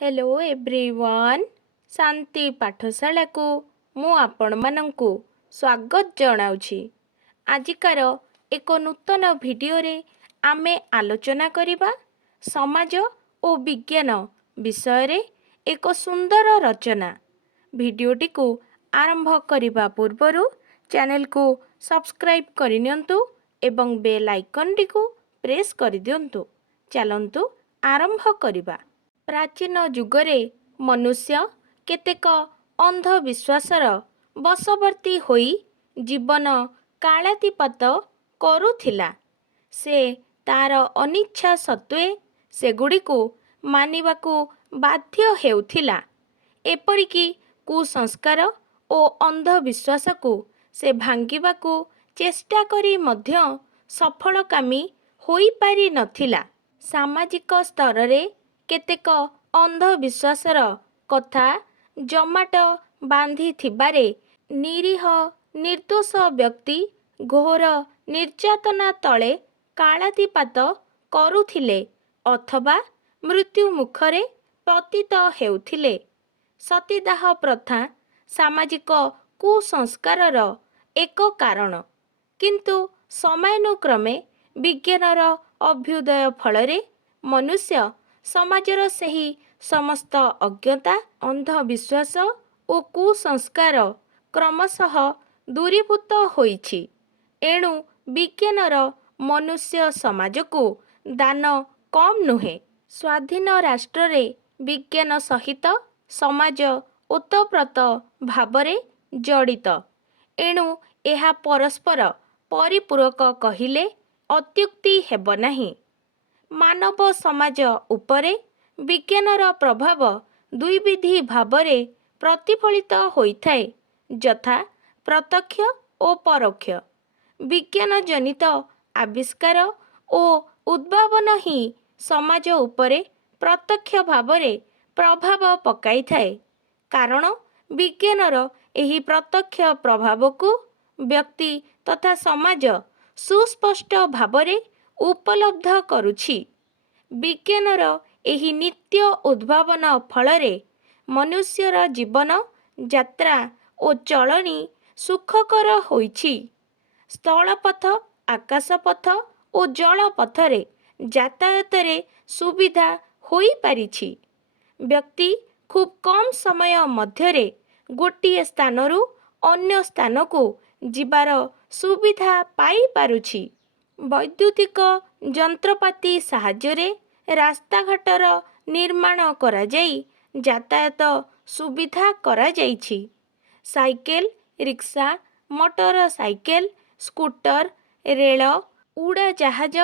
Hello everyone शांति पाठशाला को मु आपण मानंकु स्वागत जनाउछि। आजिकार एक नूतन वीडियो रे आमे आलोचना करिबा समाज और विज्ञान विषय रे एक सुंदर रचना। वीडियोटी को आरंभ करिबा पूर्वरु चैनल को सब्सक्राइब करिनियंतु एवं बेल आइकन टी को प्रेस करि दियंतु। चलंतु आरंभ करिबा। प्राचीन जुगरे मनुष्य केतेक अंधविश्वासर बशवर्ती होई जीवन कालातीपात करुथिला। से तार अनिच्छा सत्वे सेगुड़िकु मानिबाकु बाध्य हेउथिला। एपरिकी कुसंस्कार ओ अंधविश्वासकु से भांगिबाकु चेष्टा करी मध्य सफलकामी होई पारि नथिला। सामाजिक स्तर रे केतेक अंधविश्वासर कथा जमाट बांधी थिबारे निरीह निर्दोष व्यक्ति घोर निर्यातना तले कालातीपात करुथिले अथवा मृत्यु मुखरे पतित हेउथिले। सतीदाह प्रथा सामाजिक कुसंस्कारर एक कारण, किंतु समयानुक्रमे विज्ञानर अभ्युदय फलरे मनुष्य समाजर सही समस्त अज्ञता अंधविश्वास और कुसंस्कार क्रमशः दूरीभूत होइछि। एणु विज्ञानर मनुष्य समाज को दान कम नुहे। स्वाधीन राष्ट्र रे विज्ञान सहित समाज ओतप्रोत भावरे जड़ित। एणु एहा परस्पर परिपूरक कहिले अत्युक्ति हेब नाही। मानव समाज उपरे विज्ञानर प्रभाव दुईविधि भावरे प्रतिफलित होइथाए, यथा प्रत्यक्ष और परोक्ष। विज्ञान जनित आविष्कार और उद्भावन ही समाज उपरे प्रत्यक्ष भावरे प्रभाव पकाई थाए, कारण विज्ञानर एही प्रत्यक्ष प्रभाव को व्यक्ति तथा समाज सुस्पष्ट भावरे उपलब्ध करुछि। विज्ञानर एही नित्य उद्भावन फलरे मनुष्यर जीवन यात्रा और चलनी सुखकर होइछि। स्थलपथ, आकाशपथ और जलपथरे यातायातरे सुविधा होई पारिछि। व्यक्ति खूब कम समय मध्यरे गोटिए स्थानरु अन्य स्थान को जिबार सुविधा पाई पारुछि। वैद्युतिक यंत्रपाति साहाय्यरे रास्ताघाटर निर्माण करा जाई यातायात सुविधा करा जाइछि। Cycle, rickshaw, motor cycle, scooter, rail, उड़ाजाहाज,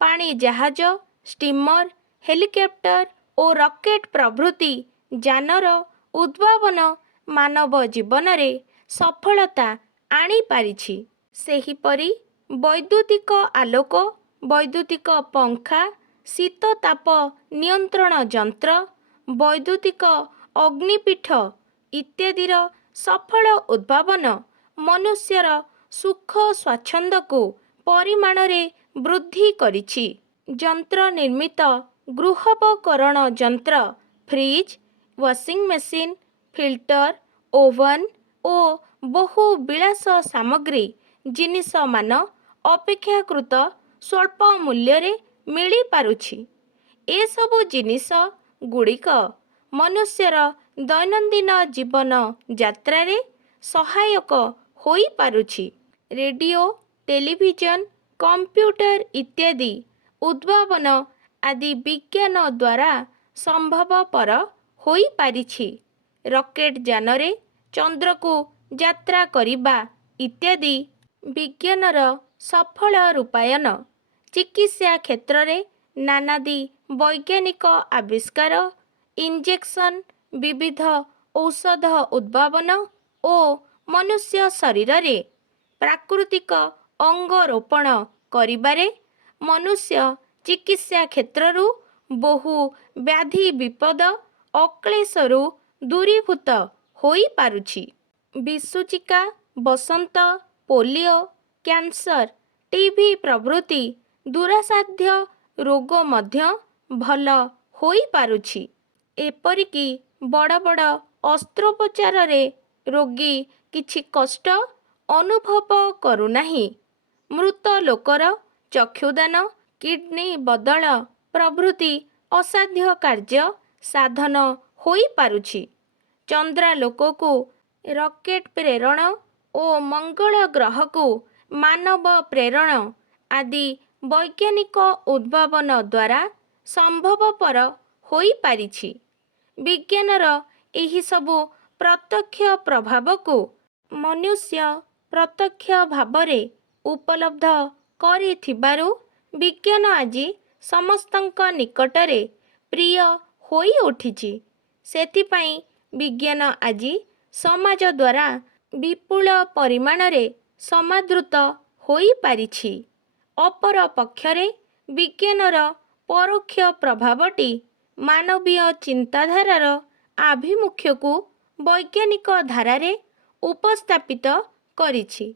पानी जहाज, स्टीमर, हेलिकॉप्टर और रॉकेट प्रभृति जानर उद्भावन मानव जीवन रे सफलता आनी पारिछि। सेहीपरि वैद्युतिक आलोक, वैद्युतिक पंखा, शीतताप नियंत्रण यंत्र, वैद्युतिक अग्निपीठ इत्यादिर सफल उद्भावन मनुष्यर सुख स्वाच्छंद को परिमाण रे वृद्धि करिछि। यंत्र निर्मित गृहोपकरण यंत्र, fridge, washing machine, filter, oven और बहु विलास सामग्री जिनिस मान अपेक्षाकृत स्वल्प मूल्य रे मिली पारुछि। ए सबु जिनिस गुड़िक मनुष्यर दैनंदिन जीवन यात्रा रे सहायक होई पारुछि। रेडियो, टेलीविजन, कंप्यूटर इत्यादि उद्भावन आदि विज्ञान द्वारा संभवपर होई पारिछि। रॉकेट जानरे चंद्र को यात्रा करिबा इत्यादि विज्ञानर सफल रूपायन। चिकित्सा क्षेत्र रे नानादि वैज्ञानिक आविष्कार, इंजेक्शन, विविध औषध उद्भावन और मनुष्य शरीर रे प्राकृतिक अंग रोपण करिबारे मनुष्य चिकित्सा क्षेत्रु बहु व्याधि विपद अक्लेशरु दूरीभूत होई पारुछि। विसूचिका, बसंत, पोलियो, कैंसर, टीबी प्रभृति दुरासाध्य रोग मध्य भल होई पारुछि। ଏପରିକି ବଡ଼ ବଡ଼ ଅସ୍ତ୍ରୋପଚାରରେ ରୋଗୀ କିଛି କଷ୍ଟ ଅନୁଭବ କରୁନାହିଁ। ମୃତ ଲୋକର ଚକ୍ଷୁଦାନ, କିଡନୀ ବଦଳ ପ୍ରଭୃତି ଅସାଧ୍ୟ କାର୍ଯ୍ୟ ସାଧନ ହୋଇପାରୁଛି। ଚନ୍ଦ୍ରାଲୋକକୁ ରକେଟ୍ ପ୍ରେରଣ ଓ ମଙ୍ଗଳ ଗ୍ରହକୁ ମାନବ ପ୍ରେରଣ ଆଦି ବୈଜ୍ଞାନିକ ଉଦ୍ଭାବନ ଦ୍ୱାରା ସମ୍ଭବପର ହୋଇପାରିଛି। ବିଜ୍ଞାନର ଏହିସବୁ ପ୍ରତ୍ୟକ୍ଷ ପ୍ରଭାବକୁ ମନୁଷ୍ୟ ପ୍ରତ୍ୟକ୍ଷ ଭାବରେ ଉପଲବ୍ଧ କରିଥିବାରୁ ବିଜ୍ଞାନ ଆଜି ସମସ୍ତଙ୍କ ନିକଟରେ ପ୍ରିୟ ହୋଇଉଠିଛି। ସେଥିପାଇଁ ବିଜ୍ଞାନ ଆଜି ସମାଜ ଦ୍ୱାରା ବିପୁଳ ପରିମାଣରେ ସମାଦୃତ ହୋଇପାରିଛି। ଅପର ପକ୍ଷରେ ବିଜ୍ଞାନର ପରୋକ୍ଷ ପ୍ରଭାବଟି ମାନବୀୟ ଚିନ୍ତାଧାରାର ଆଭିମୁଖ୍ୟକୁ ବୈଜ୍ଞାନିକ ଧାରାରେ ଉପସ୍ଥାପିତ କରିଛି।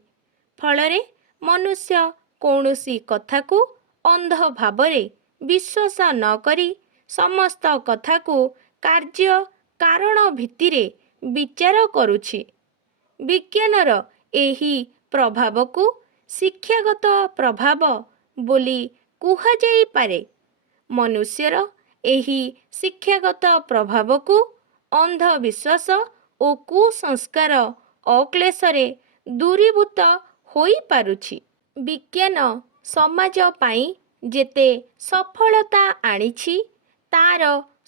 ଫଳରେ ମନୁଷ୍ୟ କୌଣସି କଥାକୁ ଅନ୍ଧ ଭାବରେ ବିଶ୍ୱାସ ନ କରି ସମସ୍ତ କଥାକୁ କାର୍ଯ୍ୟ କାରଣ ଭିତ୍ତିରେ ବିଚାର କରୁଛି। ବିଜ୍ଞାନର ଏହି ପ୍ରଭାବକୁ ଶିକ୍ଷାଗତ ପ୍ରଭାବ ବୋଲି କୁହାଯାଇପାରେ। ମନୁଷ୍ୟର ଏହି ଶିକ୍ଷାଗତ ପ୍ରଭାବକୁ ଅନ୍ଧବିଶ୍ୱାସ ଓ କୁସଂସ୍କାର ଅକ୍ଲେଶରେ ଦୂରୀଭୂତ ହୋଇପାରୁଛି। ବିଜ୍ଞାନ ସମାଜ ପାଇଁ ଯେତେ ସଫଳତା ଆଣିଛି, ତାର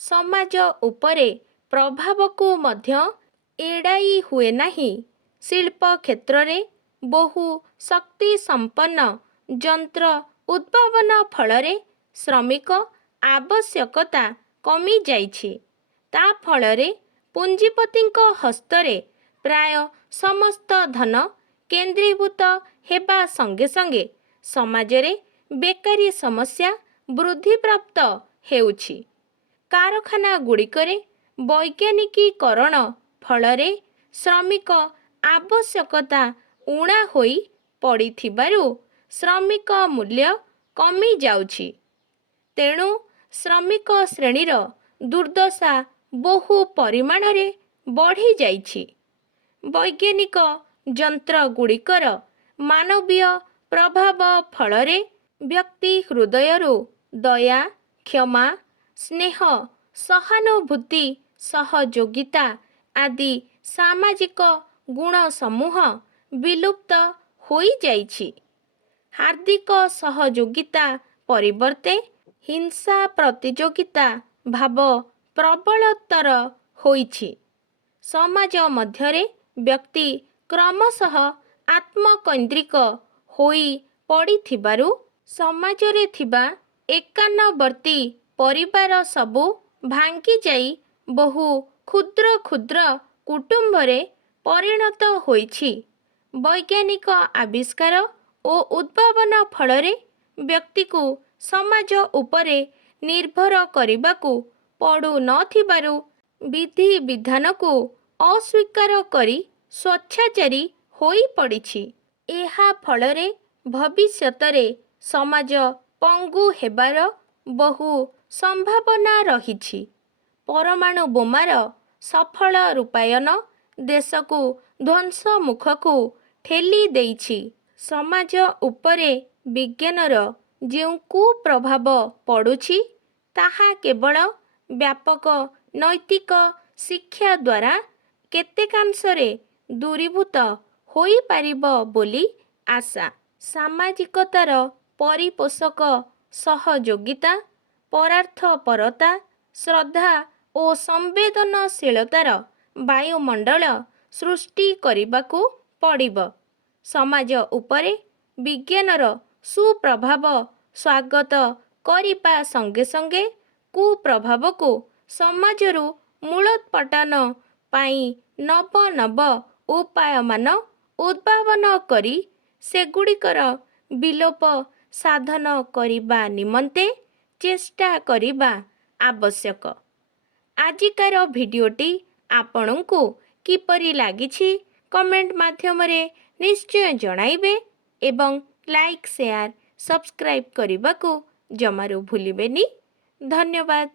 ସମାଜ ଉପରେ ପ୍ରଭାବକୁ ମଧ୍ୟ ଏଡ଼ାଇ ହୁଏ ନାହିଁ। ଶିଳ୍ପ କ୍ଷେତ୍ରରେ ବହୁ ଶକ୍ତିସମ୍ପନ୍ନ ଯନ୍ତ୍ର ଉଦ୍ଭାବନ ଫଳରେ ଶ୍ରମିକ ଆବଶ୍ୟକତା କମିଯାଇଛି। ତା ଫଳରେ ପୁଞ୍ଜିପତିଙ୍କ ହସ୍ତରେ ପ୍ରାୟ ସମସ୍ତ ଧନ କେନ୍ଦ୍ରୀଭୂତ ହେବା ସଙ୍ଗେ ସଙ୍ଗେ ସମାଜରେ ବେକାରୀ ସମସ୍ୟା ବୃଦ୍ଧିପ୍ରାପ୍ତ ହେଉଛି। କାରଖାନାଗୁଡ଼ିକରେ ବୈଜ୍ଞାନିକୀକରଣ ଫଳରେ ଶ୍ରମିକ ଆବଶ୍ୟକତା ଊଣା ହୋଇ ପଡ଼ିଥିବାରୁ ଶ୍ରମିକ ମୂଲ୍ୟ କମିଯାଉଛି। ତେଣୁ ଶ୍ରମିକ ଶ୍ରେଣୀର ଦୁର୍ଦ୍ଦଶା ବହୁ ପରିମାଣରେ ବଢ଼ିଯାଇଛି। ବୈଜ୍ଞାନିକ ଯନ୍ତ୍ରଗୁଡ଼ିକର ମାନବୀୟ ପ୍ରଭାବ ଫଳରେ ବ୍ୟକ୍ତି ହୃଦୟରୁ ଦୟା, କ୍ଷମା, ସ୍ନେହ, ସହାନୁଭୂତି, ସହଯୋଗିତା ଆଦି ସାମାଜିକ ଗୁଣସମୂହ ବିଲୁପ୍ତ ହୋଇଯାଇଛି। ହାର୍ଦ୍ଦିକ ସହଯୋଗିତା ପରିବର୍ତ୍ତେ ହିଂସା ପ୍ରତିଯୋଗିତା ଭାବ ପ୍ରବଳତର ହୋଇଛି। ସମାଜ ମଧ୍ୟରେ ବ୍ୟକ୍ତି କ୍ରମଶଃ ଆତ୍ମକୈନ୍ଦ୍ରିକ ହୋଇ ପଡ଼ିଥିବାରୁ ସମାଜରେ ଥିବା ଏକାନ୍ନବର୍ତ୍ତୀ ପରିବାର ସବୁ ଭାଙ୍ଗିଯାଇ ବହୁ କ୍ଷୁଦ୍ର କ୍ଷୁଦ୍ର କୁଟୁମ୍ବରେ ପରିଣତ ହୋଇଛି। ବୈଜ୍ଞାନିକ ଆବିଷ୍କାର ଓ ଉଦ୍ଭାବନ ଫଳରେ ବ୍ୟକ୍ତିକୁ ସମାଜ ଉପରେ ନିର୍ଭର କରିବାକୁ ପଡ଼ୁନଥିବାରୁ ବିଧିବିଧାନକୁ ଅସ୍ୱୀକାର କରି ସ୍ୱେଚ୍ଛାଚାରୀ ହୋଇପଡ଼ିଛି। ଏହା ଫଳରେ ଭବିଷ୍ୟତରେ ସମାଜ ପଙ୍ଗୁ ହେବାର ବହୁ ସମ୍ଭାବନା ରହିଛି। ପରମାଣୁ ବୋମାର ସଫଳ ରୂପାୟନ ଦେଶକୁ ଧ୍ୱଂସ ମୁଖକୁ ଠେଲି ଦେଇଛି। ସମାଜ ଉପରେ ବିଜ୍ଞାନର ଯେଉଁ କୁପ୍ରଭାବ ପଡ଼ୁଛି, ତାହା କେବଳ ବ୍ୟାପକ ନୈତିକ ଶିକ୍ଷା ଦ୍ୱାରା କେତେକାଂଶରେ ଦୂରୀଭୂତ ହୋଇପାରିବ ବୋଲି ଆଶା। ସାମାଜିକତାର ପରିପୋଷକ ସହଯୋଗିତା, ପରାର୍ଥପରତା, ଶ୍ରଦ୍ଧା ଓ ସମ୍ବେଦନଶୀଳତାର ବାୟୁମଣ୍ଡଳ ସୃଷ୍ଟି କରିବାକୁ ପଡ଼ିବ। ସମାଜ ଉପରେ ବିଜ୍ଞାନର ସୁପ୍ରଭାବ ସ୍ୱାଗତ କରିବା ସଙ୍ଗେ ସଙ୍ଗେ କୁପ୍ରଭାବକୁ ସମାଜରୁ ମୂଳୋତ୍ପାଟନ ପାଇଁ ନବ ନବ ଉପାୟମାନ ଉଦ୍ଭାବନ କରି ସେଗୁଡ଼ିକର ବିଲୋପ ସାଧନ କରିବା ନିମନ୍ତେ ଚେଷ୍ଟା କରିବା ଆବଶ୍ୟକ। ଆଜିକାର ଭିଡ଼ିଓଟି ଆପଣଙ୍କୁ କିପରି ଲାଗିଛି କମେଣ୍ଟ ମାଧ୍ୟମରେ ନିଶ୍ଚୟ ଜଣାଇବେ ଏବଂ ଲାଇକ୍, ସେୟାର, ସବସ୍କ୍ରାଇବ୍ କରିବାକୁ ଜମାରୁ ଭୁଲିବେନି। ଧନ୍ୟବାଦ।